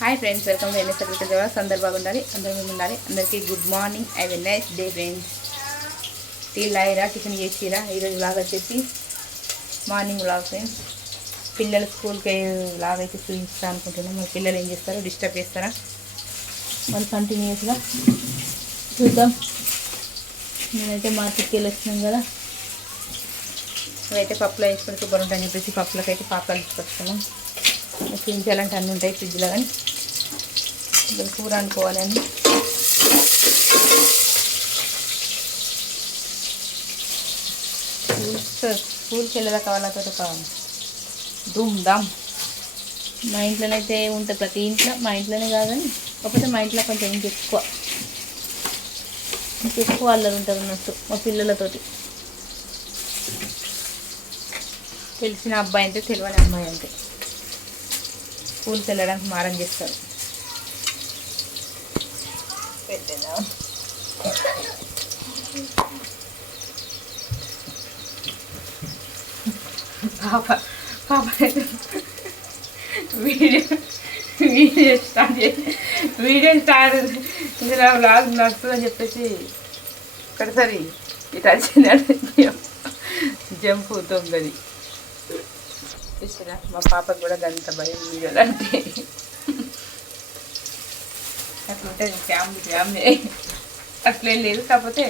Hi friends, welcome to NS agriculture. అందరు బాగుండాలి, అందరూ మేము ఉండాలి. అందరికీ good morning. I will nice day friends. Tea లాయిరా, టిఫిన్ చేసిరా. ఈరోజు లాగా వచ్చేసి మార్నింగ్ వ్లాగ్ ఫ్రెండ్స్. పిల్లలు స్కూల్కి లాగా అయితే చూపిస్తా అనుకుంటున్నాం. మరి పిల్లలు ఏం చేస్తారో, డిస్టర్బ్ చేస్తారా, వాళ్ళు కంటిన్యూస్గా చూద్దాం. నేనైతే మార్కెట్కి వెళ్ళి వచ్చినాం కదా, ఇవైతే పప్పులో వేసుకుని సూపర్ ఉంటాయని చెప్పేసి పప్పులకి అయితే పాపాలు తీసుకొచ్చుకున్నాం. చూపించాలంటే అన్నీ ఉంటాయి ఫ్రిడ్జ్లో, కానీ ఇప్పుడు కూర అనుకోవాలని స్కూల్కి వెళ్ళదాకా వాళ్ళతో ఒక ధూమ్ ధామ్. మా ఇంట్లోనైతే ఉంటుంది, ప్రతి ఇంట్లో. మా ఇంట్లోనే కాదని, కాకపోతే మా ఇంట్లో కొంచెం ఇంకెక్కువ అల్లరి ఉంటుంది అన్నట్టు మా పిల్లలతోటి. తెలిసిన అబ్బాయి అంటే తెలియని అమ్మాయి అంటే స్కూల్కి వెళ్ళడానికి మారం చేస్తారు. పెట్టేదా పాప పాప వీడియో స్టార్ట్ ఇందులో వ్లాగ్ నడుస్తుందని చెప్పేసి ఒక్కసారి ఇటు వచ్చింది జంపు తొంగది చూసినా. మా పాపకు కూడా గంత భయం వీడియోలు అంటే. అట్లుంటుంది ఫ్యామిలీ అట్లేం లేదు. కాకపోతే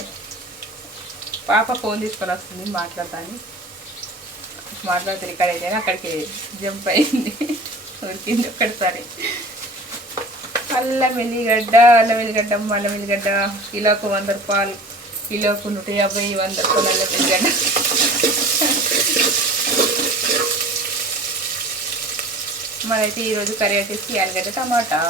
పాప ఫోన్ తీసుకొని వస్తుంది, మాట్లాడతాను. మాట్లాడితే ఇక్కడ అయితే అక్కడికి జంప్ అయింది, ఉరికింది ఒక్కడిసారి. అల్లం వెల్లిగడ్డ కిలోకు 100 రూపాయలు, కిలోకు 150, 100 రూపాయలు అల్లం వెల్లిగడ్డ. మరైతే ఈరోజు కర్రీ వచ్చేసి ఆలుగడ్డ టమాటా.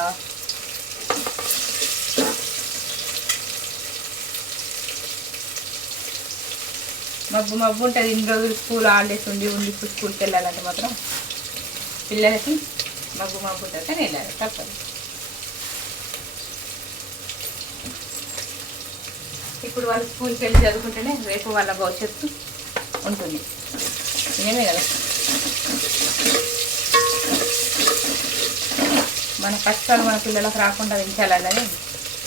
మబ్బు ఉంటుంది. ఇన్ని రోజులు స్కూల్ హాలిడేస్ ఉంది ఇప్పుడు స్కూల్కి వెళ్ళాలంటే మాత్రం పిల్లలకి మబ్బు ఉంటుంది, కానీ వెళ్ళాలి తప్పదు. ఇప్పుడు వాళ్ళు స్కూల్కి వెళ్ళి చదువుకుంటేనే రేపు వాళ్ళ భవిష్యత్తు ఉంటుంది. నిజమే కదా. మన కష్టాలు మన పిల్లలకు రాకుండా పెంచాలన్నది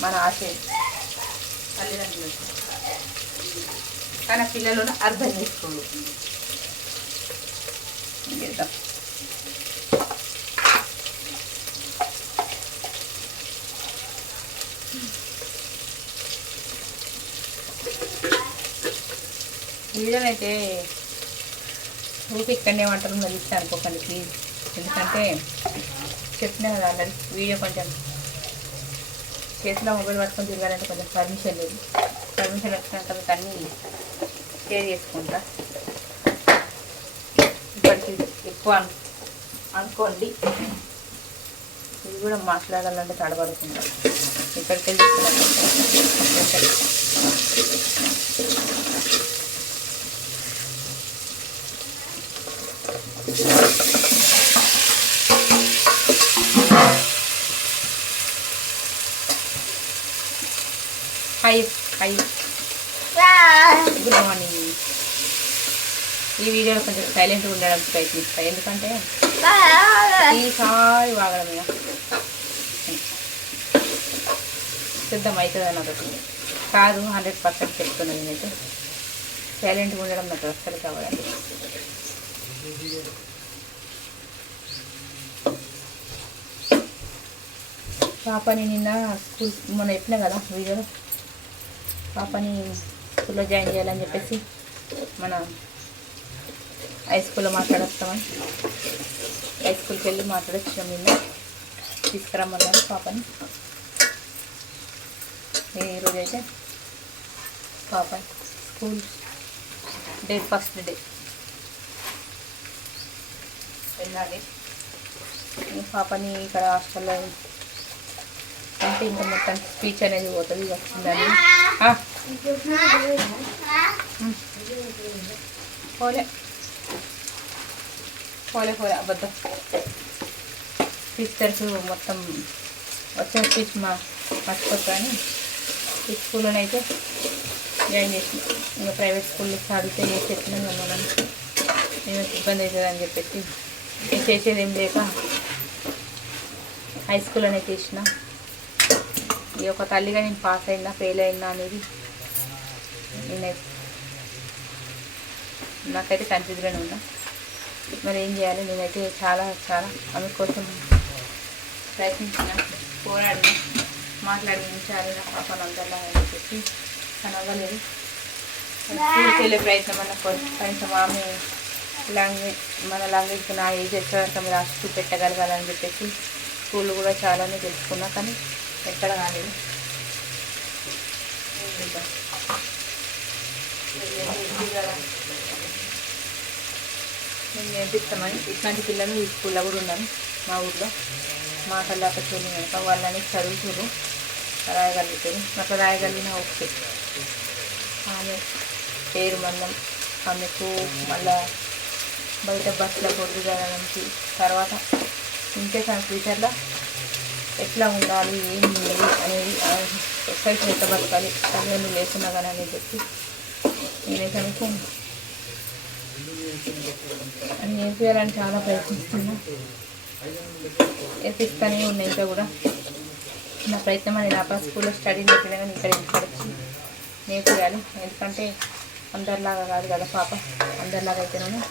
మన ఆశయం తల్లిదండ్రులు. కానీ పిల్లలు అర్థం చేసుకోరు. చేద్దాం. వీడియోనైతే ఊరికి ఇక్కడనే వంటలు నడిస్తే అనుకోకండి ప్లీజ్. ఎందుకంటే చెప్పినా కదా ఆల్రెడీ, వీడియో కొంచెం చేతిలో మొబైల్ పట్టుకొని తిరగాలంటే కొంచెం పర్మిషన్ లేదు. పర్మిషన్ వచ్చిన తర్వాత అన్నీ షేర్ చేసుకుంటా. ఇప్పటికి ఎక్కువ అనుకోండి. ఇది కూడా మాట్లాడాలంటే తడబడుకుంటా. ఇక్కడికి వెళ్ళి హాయ్ గుడ్ మార్నింగ్. ఈ వీడియోలో కొంచెం సైలెంట్గా ఉండడానికి ప్రయత్నిస్తాను, ఎందుకంటే ఈసారి వాగడమే సిద్ధం అవుతుంది అన్నది కాదు. 100% చెప్తున్నాను. నేనైతే సైలెంట్గా ఉండడం నాకు అస్సలు కావాలండి. పాపని నిన్న స్కూల్ మొన్న చెప్పినా కదా వీడియోలో, పాపని స్కూల్లో జాయిన్ చేయాలని చెప్పేసి మన హై స్కూల్లో మాట్లాడొస్తామని హై స్కూల్కి వెళ్ళి మాట్లాడొచ్చాం. నిన్న తీసుకురమ్మన్నారు పాపని. ఈరోజైతే పాప స్కూల్ ఫస్ట్ డే వెళ్ళాలి. పాపని ఇక్కడ హాస్టల్లో అంటే ఇంకా మొత్తం స్పీచ్ అనేది పోతుంది. వచ్చిందని పోలే అబద్ధం. టీచర్స్ మొత్తం వచ్చిన స్పీచ్ మర్చిపోతాను. ఈ స్కూల్లోనైతే జాయిన్ చేసి ఇంకా ప్రైవేట్ స్కూల్లో చదివితే చెప్పినాం కదా మనం, మేము ఇబ్బంది అవుతుంది అని చెప్పేసి చేసేది ఏం లేక హై స్కూల్ అనేది చేసిన. ఈ ఒక తల్లిగా నేను పాస్ అయినా ఫెయిల్ అయినా అనేది నేనైతే నాకైతే కన్ఫ్యూజ్గానే ఉన్నా. మరి ఏం చేయాలి? నేనైతే చాలా చాలా ఆమె కోసం ప్రయత్నించిన, పోరాడిన, మాట్లాడి ఉంచాలి నా పాపను అందరిలా అని చెప్పి తను అవ్వలేదు. స్కూల్కి వెళ్ళే ప్రయత్నం అన్న కనీసం ఆమె లాంగ్వేజ్ మన లాంగ్వేజ్కి నా ఏజ్ ఎక్కడ రాసి పెట్టగలగాలని చెప్పేసి స్కూల్ కూడా చాలానే తెలుసుకున్నా, కానీ ఎక్కడ కాలేదు. నేను నేర్పిస్తామని ఇట్లాంటి పిల్లలు ఈ స్కూల్లో కూడా ఉన్నాను. మా ఊళ్ళో మా కళ్ళాక చూడండి కనుక వాళ్ళని చదువుతురు, రాయగలుగుతారు. అట్లా రాయగలిగిన ఓకే. ఆమె పేరు మందం, ఆమెకు మళ్ళా బయట బస్సులో పొద్దుగాలనికి తర్వాత ఇంకే ఫ్యూచర్లో ఎట్లా ఉండాలి, ఏం అనేది సొసైటీ ఎట్లా బతకాలి, తల్లిదండ్రులు లేకున్నా కానీ అనేది చెప్పి నేనైతే మీకు అని నేర్పించాలని చాలా ప్రయత్నిస్తున్నా. నేర్పిస్తూనే ఉన్నాయి. ఇంకా కూడా నా ప్రయత్నం అనేది నా స్కూల్లో స్టడీ నేర్పినా కానీ ఇక్కడ ఇంటికి నేర్పించాలి. ఎందుకంటే అందరిలాగా కాదు కదా పాప, అందరిలాగా అయితేనే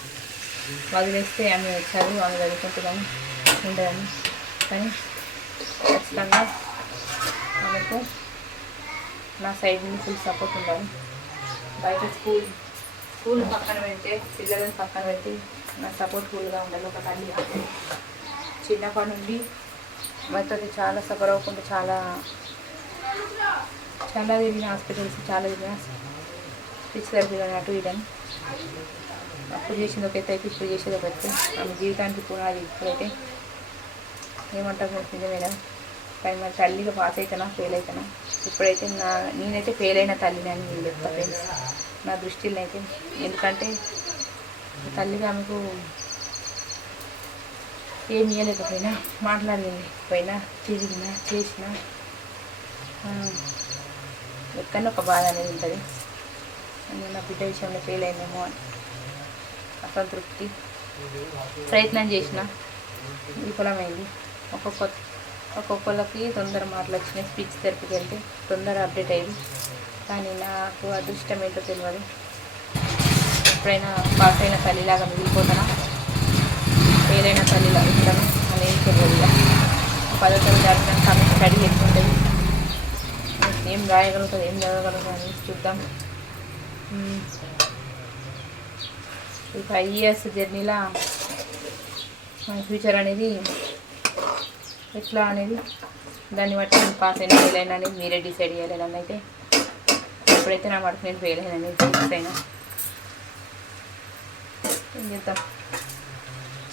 వదిలేస్తే ఆమె చదువు ఆమె చదువుకుంటుందని ఉండదని. కానీ ఖచ్చితంగా ఆమెకు నా సైడ్ నుంచి ఫుల్ సపోర్ట్ ఉండాలి. బయట స్కూల్ పక్కన పెడితే, పిల్లలను పక్కన పెట్టి నా సపోర్ట్ ఫుల్గా ఉండాలి. ఒక తల్లి చిన్నప్పటి నుండి మాతో చాలా సఫర్ అవ్వకుండా చాలా తిరిగిన హాస్పిటల్స్, చాలా తిరిగిన స్పీచ్ థెరపీ అటు ఇటని. అప్పుడు చేసింది ఒక ఎత్తు అయితే ఇప్పుడు చేసేది ఒక ఎత్తు. ఆమె జీవితానికి పునాది. ఇప్పుడైతే ఏమంటారు నిజమేనా? కానీ మరి తల్లిగా పాస్ అవుతానా ఫెయిల్ అవుతానా? ఇప్పుడైతే నేనైతే ఫెయిల్ అయిన తల్లిని అని నేను చెప్తా ఫ్రెండ్స్, నా దృష్టిలో అయితే. ఎందుకంటే తల్లిగా ఆమెకు ఏమి ఇవ్వలేకపోయినా, మాట్లాడలేకపోయినా, తిరిగినా చేసినా ఎక్కడో ఒక బాధ అనేది ఉంటుంది. నేను నా బిడ్డ విషయంలో ఫెయిల్ అయినేమో అని అసంతృప్తి. ప్రయత్నం చేసిన, విఫలమైంది. ఒక్కొక్కరికి తొందర మాటలు వచ్చినాయి. స్పీచ్ థెరపీకి వెళ్తే తొందర అప్డేట్ అయ్యింది. కానీ నాకు అదృష్టం ఏంటో తెలియదు. ఎప్పుడైనా పాస్ అయిన తల్లిలాగా మిగిలిపోతానా, ఫెయిల్ అయిన తల్లిలాగా ఉంటాను అనేది తెలియదు. 10వ తరగతి దాటినాక ఆమె స్టడీ ఎక్కుంటుంది, ఏం రాయగలుగుతుంది, ఏం చదవగలుగుతుంది అని చూద్దాం. ఈ 5 years జర్నీలో మన ఫ్యూచర్ అనేది ఎట్లా అనేది దాన్ని బట్టి నేను పాస్ అయినా ఫెయిల్ అయినా అనేది మీరే డిసైడ్ చేయాలి. నన్ను అయితే ఎప్పుడైతే నా మటుకు నేను ఫెయిల్ అయినా అనేది ఫిక్స్ అయినా ఏం చేద్దాం.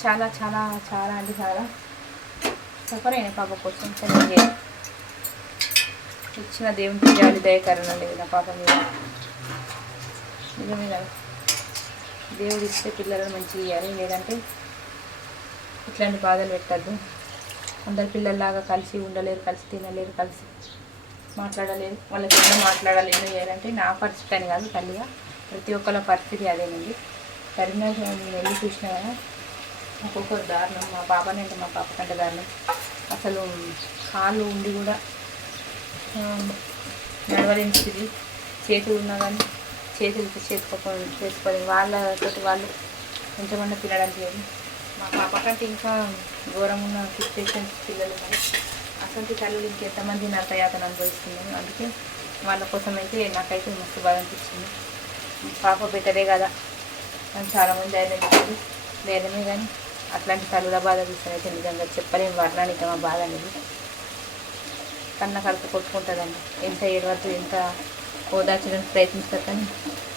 చాలా చాలా చాలా అంటే చాలా సఫర్ అయినా పాప కోసం. కానీ ఇచ్చిన దేవునికి జాలి దయకరణ లేదు నా పాప మీద. నిజమే కదా, దేవుడు ఇస్తే పిల్లలను మంచిగా ఇవ్వాలి, లేదంటే ఇట్లాంటి బాధలు పెట్టద్దు. అందరు పిల్లల్లాగా కలిసి ఉండలేరు, కలిసి తినలేరు, కలిసి మాట్లాడలేరు. వాళ్ళకి ఎన్నో మాట్లాడాలి, ఎన్నో చేయాలంటే నా పరిస్థితి అని కాదు, తల్లిగా ప్రతి ఒక్కళ్ళ పరిస్థితి అదేనండి. కరీంనగర్ నేను వెళ్ళి చూసినా కదా, ఒక్కొక్కరు దారుణం. మా పాపని అంటే మా పాప కంటే దారుణం. అసలు కాళ్ళు ఉండి కూడా నడవలేని స్థితి, చేతులు ఉన్నా కానీ చేతులకి చేసుకోలేదు. వాళ్ళతోటి వాళ్ళు కొంచెమన్నా తినడానికి లేదు. మా పాప కంటే ఇంకా ఘోరం ఉన్న సిచ్యువేషన్స్ పిల్లలు కానీ అసలు తల్లులు ఇంకెంతమంది నరకయాతన అనుభవిస్తున్నాను. అందుకే వాళ్ళ కోసం అయితే నాకైతే మస్తు బాధ అనిపించింది. పాప బెటరే కదా అని చాలామంది ధైర్యం చెప్పారు, ధైర్యమే. కానీ అట్లాంటి తల్లుల బాధ చూస్తానైతే నిజంగా చెప్పలేము వర్ణానికి మా బాధ అనేది. కన్న కడుపు కొట్టుకుంటుందండి. ఎంత ఏడవద్దు, ఎంత ఓదార్చడానికి ప్రయత్నిస్తారు కానీ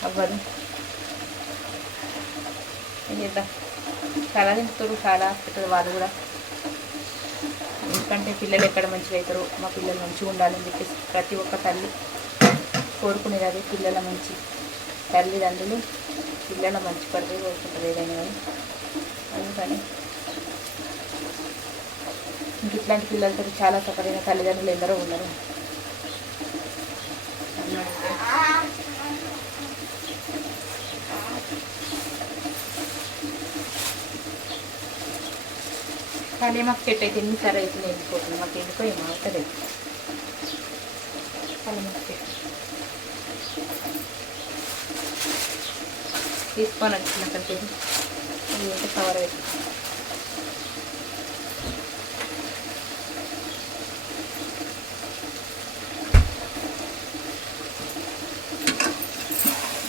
అవ్వదు. ఏం చేద్దాం, చాలా తింటారు, చాలా హాస్పిటల్ వాళ్ళు కూడా. ఎందుకంటే పిల్లలు ఎక్కడ మంచిగా అవుతారు, మా పిల్లలు మంచిగా ఉండాలని చెప్పేసి ప్రతి ఒక్క తల్లి కోరుకునేది అదే. పిల్లల మంచి తల్లిదండ్రులు పిల్లల మంచి పడితే కోరుకుంటారు ఏదైనా కానీ. అందుకని ఇంక ఇట్లాంటి పిల్లలతో చాలా సఫరైన తల్లిదండ్రులు ఎందరో ఉన్నారు. కానీ మాకు చెట్టు అయితే ఎన్నిసార్లు అయితే వెళ్ళిపోతుంది, మాకు వెళ్ళిపోయి మాట్లాడలేదు కానీ మాకు చెట్టు తీసుకొని వచ్చిన కంటే కవర్ పెట్టి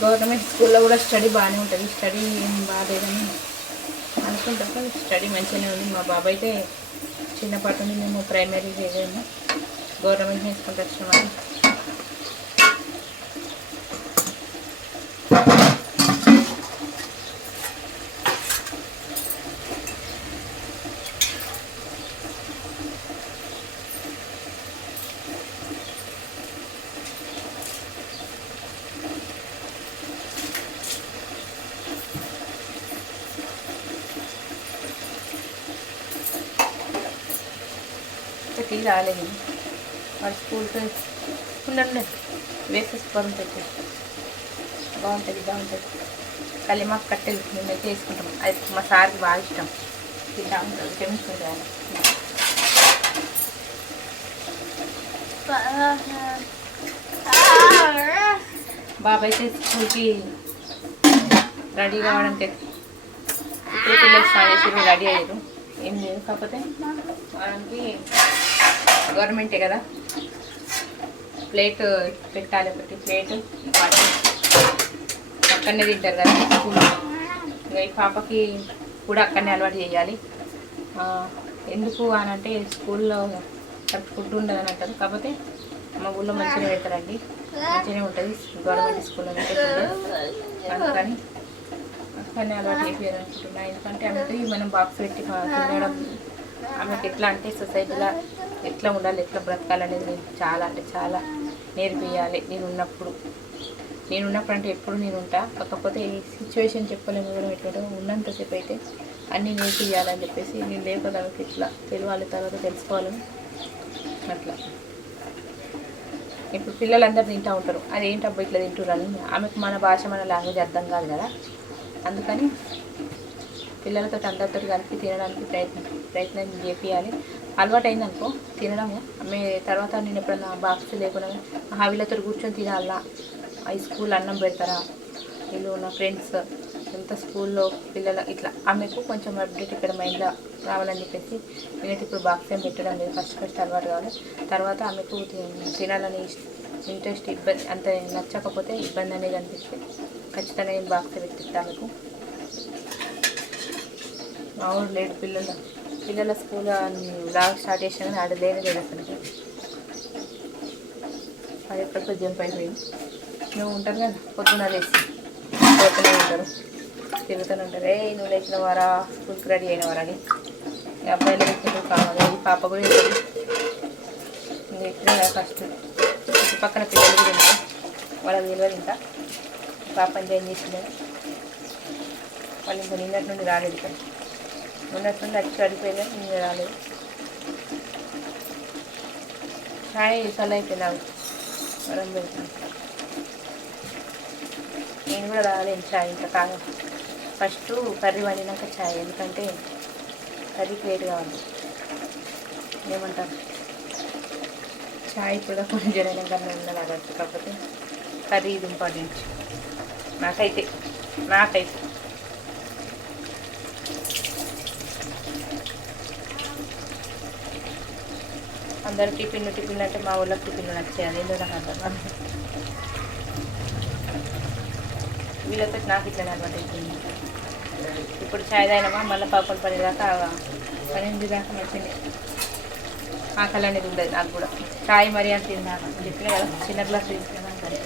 గవర్నమెంట్ స్కూల్లో కూడా స్టడీ బాగానే ఉంటుంది, స్టడీ ఏం బాగాలేదని అనుకుంటాం కానీ స్టడీ మంచిగానే ఉంది. మా బాబాయ్ అయితే చిన్నప్పటి నుండి మేము ప్రైమరీ చదివాము, గవర్నమెంట్ నేర్చుకుంటూ వచ్చినామని. టీ రాలేదు వాడు స్కూల్కి ఉండండి వేసేసుకోవడం పెట్టి బాగుంటుంది కలిమాకు కట్టెలు మేమైతే వేసుకుంటాం, అది మా సార్కి బాగా ఇష్టం, తింటా ఉంటుంది క్షమించుకుంటాను. బాబాయ్ అయితే స్కూల్కి రెడీ కావడానికి ఇప్పుడు పిల్లలు స్నానం చేసి రెడీ అయ్యారు, ఏం లేదు కాకపోతే వారానికి గవర్నమెంటే కదా ప్లేట్ పెట్టాలి, ఒకటి ప్లేట్ అక్కడనే తింటారు కదా స్కూల్, ఇంకా ఈ పాపకి కూడా అక్కడనే అలవాటు చేయాలి. ఎందుకు అని అంటే స్కూల్లో ఫుడ్ ఉండదు అని అంటారు, కాకపోతే మా ఊళ్ళో మంచిగా పెడతారండి, మంచిగానే ఉంటుంది గవర్నమెంట్ స్కూల్లో అందుకని అక్కడనే అలవాటు అయిపోయారు అనుకుంటున్నా. ఎందుకంటే ఆమెకి మనం బాక్స్ పెట్టి తినడం, ఆమెకి ఎట్లా అంటే సొసైటీలో ఎట్లా ఉండాలి, ఎట్లా బ్రతకాలనేది నేను చాలా అంటే చాలా నేర్పియాలి. నేనున్నప్పుడు అంటే ఎప్పుడు నేను ఉంటా, కాకపోతే ఈ సిచ్యువేషన్ చెప్పలేము కూడా ఎట్లా ఉన్నంతసేపు అయితే అన్నీ నేర్పియాలని చెప్పేసి నేను లేకపోతే ఆమెకి ఎట్లా తెలియాలి, తర్వాత తెలుసుకోవాలని అట్లా. ఇప్పుడు పిల్లలందరూ తింటూ ఉంటారు, అది ఏంటబ్బా ఇట్లా తింటున్నారని, ఆమెకు మన భాష మన లాంగ్వేజ్ అర్థం కాదు కదా, అందుకని పిల్లలతో అందరితో కలిపి తినడానికి ప్రయత్నం చేపియాలి. అలవాటు అయిందనుకో తినడము, తర్వాత నేను ఎప్పుడన్నా బాక్స్ లేకుండా వీళ్ళతో కూర్చొని తినాలా, ఈ స్కూల్ అన్నం పెడతారా, వీళ్ళు నా ఫ్రెండ్స్ ఎంత స్కూల్లో పిల్లలు ఇట్లా ఆమెకు కొంచెం అప్డేట్ ఇక్కడ మైండ్లో రావాలని చెప్పేసి నేనైతే ఇప్పుడు బాక్స్ ఏం పెట్టడం లేదు, ఫస్ట్ అలవాటు కావాలి. తర్వాత ఆమెకు తినాలని ఇంట్రెస్ట్ ఇబ్బంది అంత నచ్చకపోతే ఇబ్బంది అనేది అనిపిస్తే ఖచ్చితంగా నేను బాక్స్ పెట్టిస్తాను ఆమెకు. మామూలు లేడు పిల్లల స్కూల్ లాగా స్టార్ట్ చేసినా కానీ ఆడ లేదు అసలు, అది ఎప్పటికో జంప్ అయిపోయింది. నువ్వు ఉంటారు కదా పొద్దున లేచి పోతూనే ఉంటారు, తిరుగుతూనే ఉంటారు, నువ్వు లేచిన వారా స్కూల్కి రెడీ అయిన వారా అని. అబ్బాయిలు వచ్చినప్పుడు కావాలి, ఈ పాప కూడా ఉంటుంది ఇక్కడే ఫస్ట్ చుట్టుపక్కల పిల్లలు కూడా ఉంటారు, వాళ్ళకి తెలియదు ఇంకా పాపని జాయిన్ చేసింది. వాళ్ళు ఇంకా నిన్నటి నుండి రాలేదు, ఇక్కడ నిన్నటి నుండి వచ్చి అడిగిపోయింది, నిన్న రాలేదు. ఛాయ్ చల్ల అయిపోయింది, వరం పెడుతుంది. నేను కూడా రాలేను ఛాయ్ ఇంకా కాదు, ఫస్ట్ కర్రీ వండినాక ఛాయ్, ఎందుకంటే కర్రీకి లేట్ కావాలి. ఏమంటారు ఛాయ్ ఇప్పుడు కొంచెం జనకన్నా ఉండాలి అన్నట్టు, కాకపోతే కర్రీ ఇది ఇంపార్టెంట్ నాకైతే. అందరూ టిఫిన్ అంటే మా ఊళ్ళకి టిఫిన్లు నచ్చాయి, అదేంటో నాకు అర్థం. వీళ్ళతో నాకు ఇట్లా అలవాటు అయిపోయింది. ఇప్పుడు ఛాయ్ తాగినామా మళ్ళీ 11 దాకా 12 దాకా మంచిగా ఆకలి అనేది ఉండదు నాకు కూడా. ఛాయ్ మరీ అంత తిన్నాను చెప్పినా కదా, చిన్న గ్లాస్ తీసుకున్నాను సరే.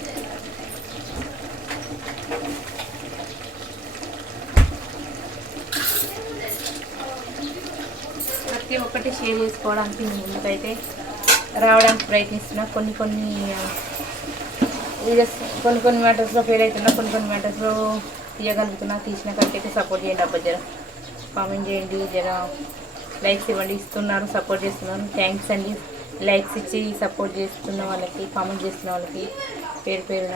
ప్రతి ఒక్కటి షేర్ చేసుకోవడానికి నేను ముందుకైతే రావడానికి ప్రయత్నిస్తున్నా. కొన్ని వీడియోస్ కొన్ని మ్యాటర్స్లో ఫెయిల్ అవుతున్నా, కొన్ని మ్యాటర్స్లో తీయగలుగుతున్నా. తీసిన కాడికైతే సపోర్ట్ చేయండి అబ్బా, జర కామెంట్ చేయండి, జర లైక్స్ ఇవ్వండి. ఇస్తున్నారు, సపోర్ట్ చేస్తున్నారు, థ్యాంక్స్ అండి. లైక్స్ ఇచ్చి సపోర్ట్ చేస్తున్న వాళ్ళకి, కామెంట్ చేస్తున్న వాళ్ళకి పేరున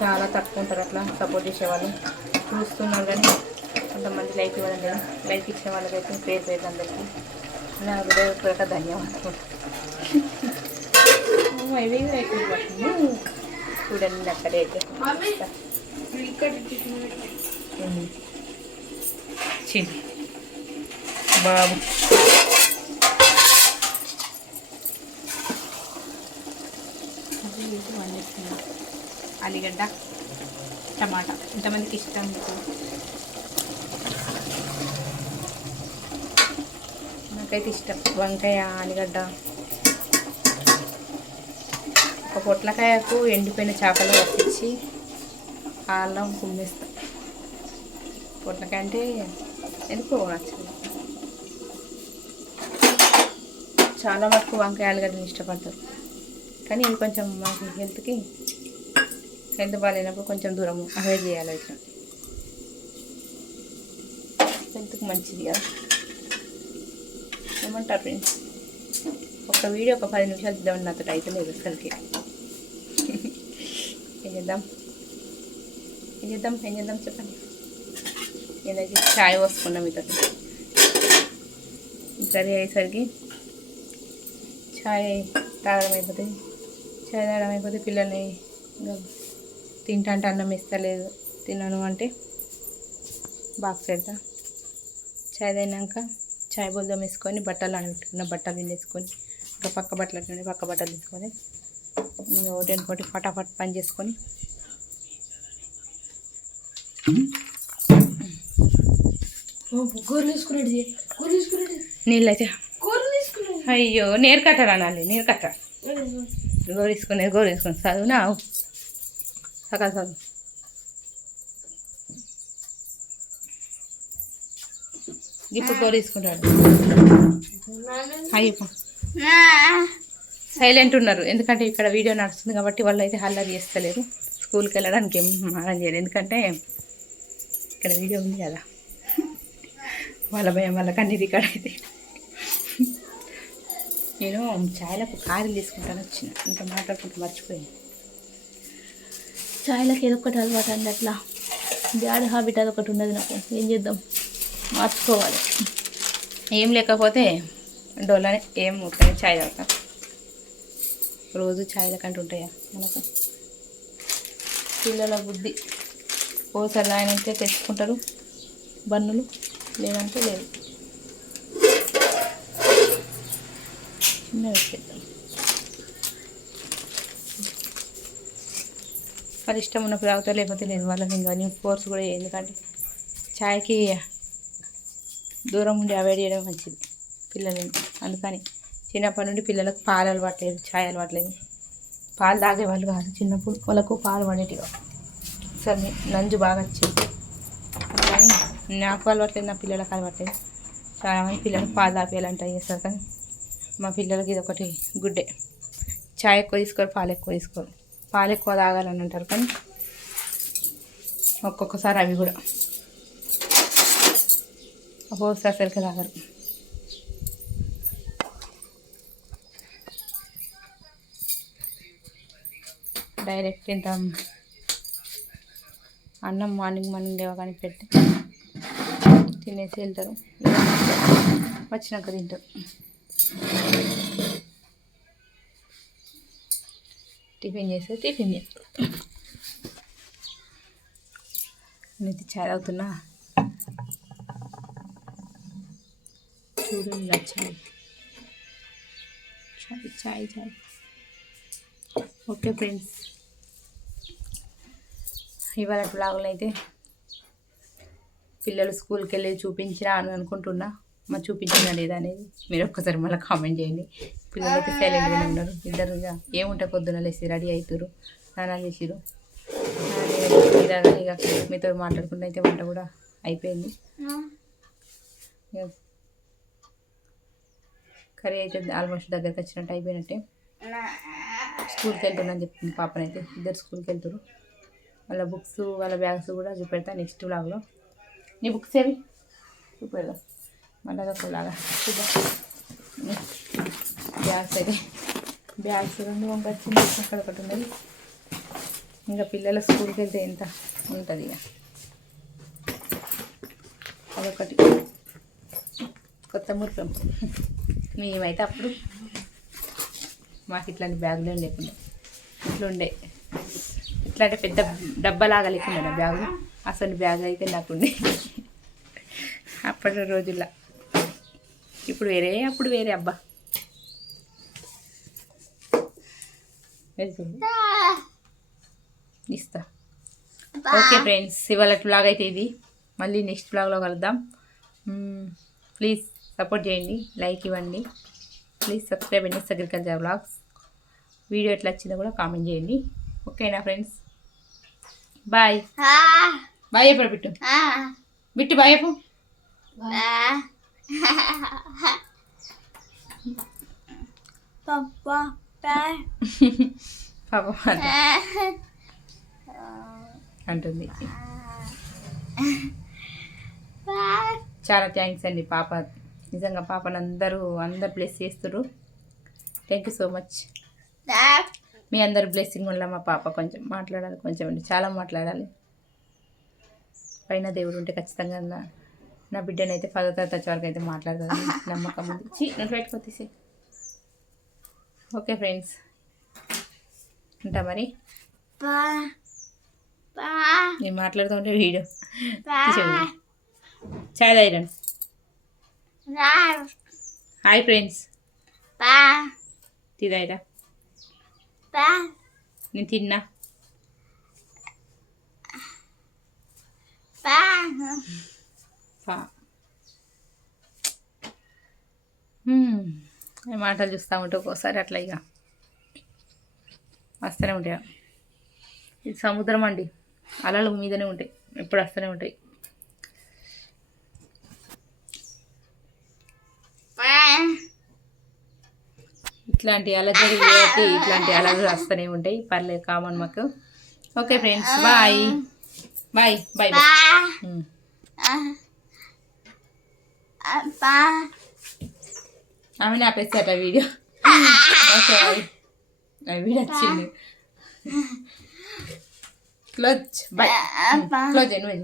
చాలా తక్కువ ఉంటారు అట్లా సపోర్ట్ చేసేవాళ్ళు. చూస్తున్నారు కానీ కొంతమంది లైక్ ఇవ్వడం లేదు. లైక్ ఇచ్చిన వాళ్ళకైతే పేరు పేరు అందరికీ నా హృదయపూర్వక ధన్యవాదాలు. ఇవి పడుతుంది చూడండి అక్కడే అయితే చిన్న బాబు వండిస్తున్నా. ఆలుగడ్డ టమాటా ఎంతమందికి ఇష్టం మీకు? నాకైతే ఇష్టం. వంకాయ ఆలుగడ్డ, ఒక పొట్లకాయకు ఎండిపోయిన చేపలు పట్టించి అల్లం కుమ్మేస్తాం. పొట్లకాయ అంటే ఎందుకో నచ్చదు. చాలా వరకు వంకాయ ఆలుగడ్డని ఇష్టపడతారు, కానీ ఇవి కొంచెం మనకి హెల్త్ బాగాలేనప్పుడు కొంచెం దూరం అవాయిడ్ చేయాలి. ఇట్లా హెల్త్కి మంచిది కదా, ఏమంటారు ఫ్రెండ్స్? ఒక వీడియో ఒక 10 నిమిషాలు ఇద్దామని నాతో అయితే లేదు అసలుకి. ఏం చేద్దాం చెప్పండి. నేనైతే చాయ్ పోసుకున్నాం మీతో. కర్రీ అయ్యేసరికి చాయ్ తాగడం అయిపోతే పిల్లల్ని తింటా అంటే అన్నం ఇస్తలేదు, తిన్నాను అంటే బాక్స్ పెడతా. చాయ్ తిన్నాక చాయ్ బొల్లం వేసుకొని బట్టలు ఆడబెట్టుకున్న బట్టలు విండేసుకొని ఇంకా పక్క బట్టలు తీసుకొని ఒకటి ఫటాఫట్ పని చేసుకొని నీళ్ళైతే అయ్యో నీరు కట్టరా అనాలి. నీరు కట్ట గోరేసుకొని చదువునా సకాల చదువు. ఇప్పుడు గోరేసుకుంటాడు. అయ్యో సైలెంట్ ఉన్నారు, ఎందుకంటే ఇక్కడ వీడియో నడుస్తుంది కాబట్టి వాళ్ళు అయితే హల్లా చేస్తలేరు. స్కూల్కి వెళ్ళడానికి ఏం మారం చేయలేదు, ఎందుకంటే ఇక్కడ వీడియో ఉంది కదా. వాళ్ళ భయం వాళ్ళకి అన్ని రికార్డ్ అయితే. నేను చాయ్లకు కారీలు తీసుకుంటాను వచ్చిన, ఇంకా మాట్లాడుకుంటూ మర్చిపోయాను. చాయ్లకు ఏదో ఒకటి అలవాటు అండి, అట్లా బ్యాడ్ హ్యాబిట్ అదొకటి ఉన్నది నాకు. ఏం చేద్దాం, మార్చుకోవాలి. ఏం లేకపోతే డోలానే ఏం ఉంటాయి చాయ్ తాగుతా. రోజు చాయ్ల కంటే ఉంటాయా మనకు? పిల్లల బుద్ధి ఓసారి ఆయన అయితే తెచ్చుకుంటారు బన్నులు, లేదంటే లేదు. చిన్న పెట్టేద్దాం. వాళ్ళు ఇష్టం ఉన్నప్పుడు తాగుతారు, లేకపోతే లేదు. వాళ్ళకి ఇంకా న్యూ కోర్స్ కూడా, ఎందుకంటే చాయ్కి దూరం ఉండి అవాయిడ్ చేయడం మంచిది పిల్లలని. అందుకని చిన్నప్పటి నుండి పిల్లలకు పాలు అలవాట్లేదు, చాయ్ అలవాట్లేదు. పాలు తాగేవాళ్ళు కాదు చిన్నప్పుడు, వాళ్ళకు పాలు పడేటివి. సరే నంజు బాగా వచ్చింది కానీ నాకు అలవాట్లేదు, నా పిల్లలకు అలవాట్లేదు. చాలామంది పిల్లలకు పాలు తాపేయాలంటే చేస్తారు, కానీ మా పిల్లలకి ఇది ఒకటి గుడ్డే. చాయ్ ఎక్కువ తీసుకోరు, పాలు ఎక్కువ తీసుకోరు. పాలు ఎక్కువ తాగాలని అంటారు, కానీ ఒక్కొక్కసారి అవి కూడా ఒక్కొక్కసారి సరిగ్గా తాగరు. డైరెక్ట్ ఇంత అన్నం మార్నింగ్ లేవగానే పెట్టి తినేసి వెళ్తారు, వచ్చినాక తింటారు. టిఫిన్ చేస్తారు. నేనైతే చాయ్ తాగుతున్నా, చూడండి. నచ్చాయి చాయ్. ఓకే ఫ్రెండ్స్, ఇవాళ బ్లాగులు అయితే పిల్లలు స్కూల్కి వెళ్ళి చూపించినా అని అనుకుంటున్నా. మరి చూపించినా లేదా అనేది మీరు ఒక్కసారి మళ్ళీ కామెంట్ చేయండి. పిల్లలు అయితే సైలెంట్గానే ఉన్నారు. ఇద్దరు ఏముంటే పొద్దున లేసి రెడీ అవుతారు, స్నానాలు చేసిరు. ఇక మీతో మాట్లాడుకుంటూ అయితే వంట కూడా అయిపోయింది. కర్రీ అయితే ఆల్మోస్ట్ దగ్గరికి వచ్చినట్టు అయిపోయినట్టే. స్కూల్కి వెళ్తున్నాను చెప్పింది పాపనైతే. ఇద్దరు స్కూల్కి వెళ్తారు. వాళ్ళ బుక్స్ వాళ్ళ బ్యాగ్స్ కూడా చూపెడతా నెక్స్ట్ బ్లాగ్లో. నీ బుక్స్ ఏవి చూపెడదాం మళ్ళీ అదొకలాగా చూద్దాం. బ్యాగ్స్ 2 పంపించింది, అక్కడ ఒకటి ఉన్నది. ఇంకా పిల్లల స్కూల్కి వెళ్తే ఎంత ఉంటుంది ఇక. అదొకటి కొత్త మురికం. మేమైతే అప్పుడు మాకు ఇట్లాంటి బ్యాగులు లేకుండా ఇట్లా ఉండే, ఇట్లాంటి పెద్ద డబ్బాలాగా లేకుండా బ్యాగు. అసలు బ్యాగ్ అయితే నాకుండే అప్పటి రోజుల్లో. ఇప్పుడు వేరే, అప్పుడు వేరే. అబ్బా ఇస్తా. ఓకే ఫ్రెండ్స్, ఇవాళ బ్లాగ్ అయితే ఇది. మళ్ళీ నెక్స్ట్ బ్లాగ్లో కలుద్దాం. ప్లీజ్ సపోర్ట్ చేయండి, లైక్ ఇవ్వండి. Please subscribe NS agriculture blogs. Video ఎట్లా వచ్చిందో కూడా కామెంట్ చేయండి. ఓకేనా ఫ్రెండ్స్, బాయ్. బాయ్ ఎప్పుడు బిట్టు బిట్టు బాయ్ చెప్పు. పాప అంటుంది. చాలా థ్యాంక్స్ అండి పాప. నిజంగా పాపను అందరూ బ్లెస్ చేస్తారు. Thank you so much. మీ అందరు బ్లెస్సింగ్ వల్ల మా పాప కొంచెం మాట్లాడాలి, కొంచెం అంటే చాలా మాట్లాడాలి. పైన దేవుడు ఉంటే ఖచ్చితంగా నా బిడ్డనైతే 10వ తరగతి వరకు అయితే మాట్లాడుతుంది నమ్మకం ఉంది. నన్ను పెట్టుకోతీసి. ఓకే ఫ్రెండ్స్, ఉంటా మరి. నేను మాట్లాడుతూ ఉంటే వీడియో చాయ్ తాగిరండి. హాయ్ ఫ్రెండ్స్, టీ తాగిరా. నేను తిన్నా. మాటలు చూస్తూ ఉంటే ఒక్కోసారి అట్లా ఇక వస్తూనే ఉంటాయి. ఇది సముద్రం అండి, అలలు మీదనే ఉంటాయి, ఎప్పుడు వస్తూనే ఉంటాయి. ఇట్లాంటి అలజడి ఇట్లాంటి అలలు వస్తూనే ఉంటాయి. పర్లేదు, కామన్ మాకు. Okay friends, bye bye bye bye. ఆమె నాపేస్తాట వీడియో. ఓకే వీడియో వచ్చింది. Close bye. క్లోజ్ నువ్వు.